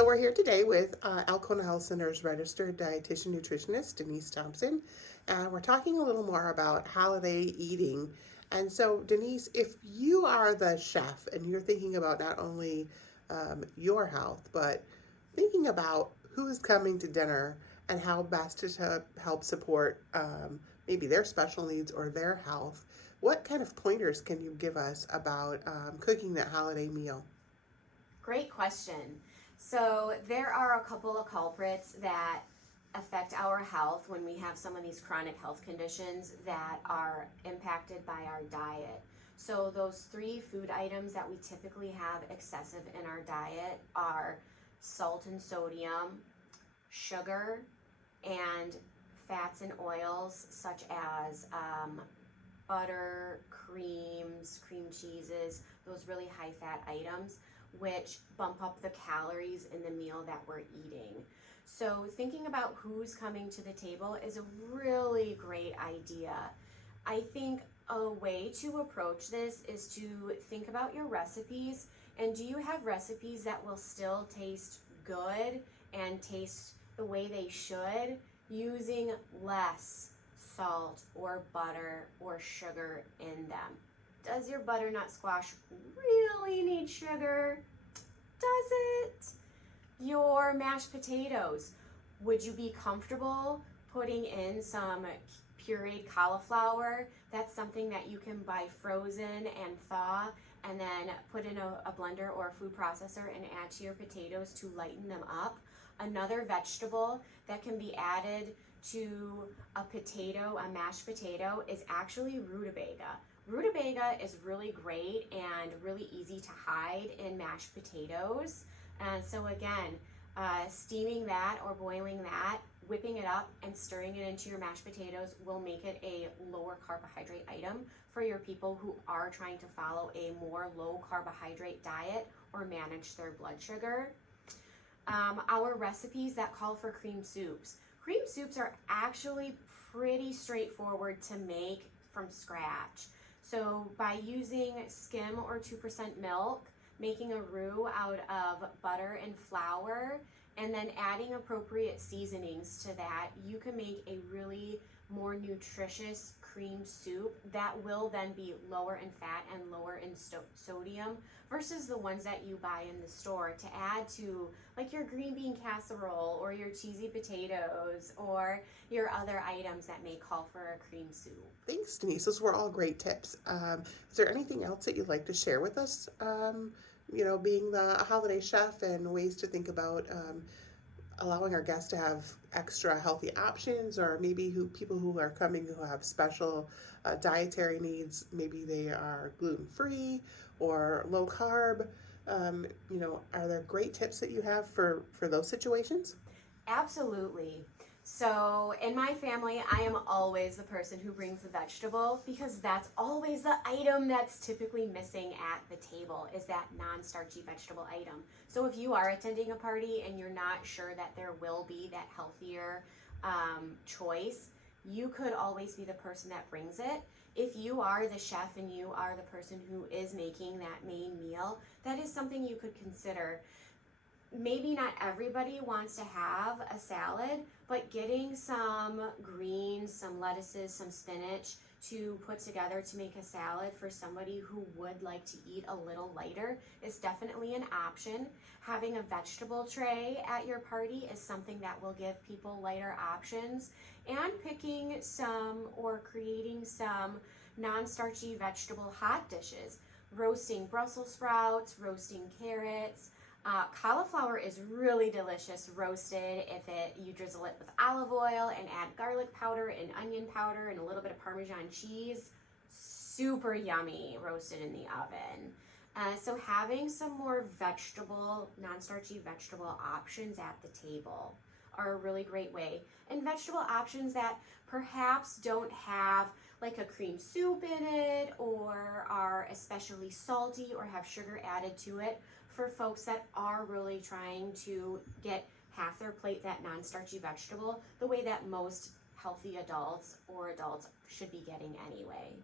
So we're here today with Alcona Health Center's registered dietitian nutritionist, Denise Thompson, and we're talking a little more about holiday eating. And so, Denise, if you are the chef and you're thinking about not only your health, but thinking about who is coming to dinner and how best to help support maybe their special needs or their health, what kind of pointers can you give us about cooking that holiday meal? Great question. So there are a couple of culprits that affect our health when we have some of these chronic health conditions that are impacted by our diet. So those three food items that we typically have excessive in our diet are salt and sodium, sugar, and fats and oils such as butter, creams, cream cheeses, those really high fat items, which bump up the calories in the meal that we're eating. So thinking about who's coming to the table is a really great idea. I think a way to approach this is to think about your recipes, and do you have recipes that will still taste good and taste the way they should using less salt or butter or sugar in them? Does your butternut squash really need sugar? Does it? Your mashed potatoes, would you be comfortable putting in some pureed cauliflower? That's something that you can buy frozen and thaw and then put in a blender or a food processor and add to your potatoes to lighten them up. Another vegetable that can be added to a potato, a mashed potato, is actually rutabaga. Rutabaga is really great and really easy to hide in mashed potatoes. And so again, steaming that or boiling that, whipping it up and stirring it into your mashed potatoes will make it a lower carbohydrate item for your people who are trying to follow a more low carbohydrate diet or manage their blood sugar. Our recipes that call for cream soups. Cream soups are actually pretty straightforward to make from scratch. So by using skim or 2% milk, making a roux out of butter and flour, and then adding appropriate seasonings to that, you can make a really more nutritious cream soup that will then be lower in fat and lower in sodium versus the ones that you buy in the store to add to like your green bean casserole or your cheesy potatoes or your other items that may call for a cream soup. Thanks, Denise. Those were all great tips. Is there anything else that you'd like to share with us? Being the holiday chef and ways to think about allowing our guests to have extra healthy options, or maybe people who are coming who have special dietary needs. Maybe they are gluten free or low carb. Are there great tips that you have for those situations? Absolutely. So, in my family, I am always the person who brings the vegetable because that's always the item that's typically missing at the table is that non-starchy vegetable item. So, if you are attending a party and you're not sure that there will be that healthier choice, you could always be the person that brings it. If you are the chef and you are the person who is making that main meal, that is something you could consider. Maybe not everybody wants to have a salad, but getting some greens, some lettuces, some spinach to put together to make a salad for somebody who would like to eat a little lighter is definitely an option. Having a vegetable tray at your party is something that will give people lighter options, and picking some or creating some non-starchy vegetable hot dishes. Roasting Brussels sprouts, roasting carrots, cauliflower is really delicious roasted if you drizzle it with olive oil and add garlic powder and onion powder and a little bit of Parmesan cheese. Super yummy roasted in the oven. So having some more non-starchy vegetable options at the table are a really great way. And vegetable options that perhaps don't have like a cream soup in it or are especially salty or have sugar added to it, for folks that are really trying to get half their plate that non-starchy vegetable the way that most healthy adults or adults should be getting anyway.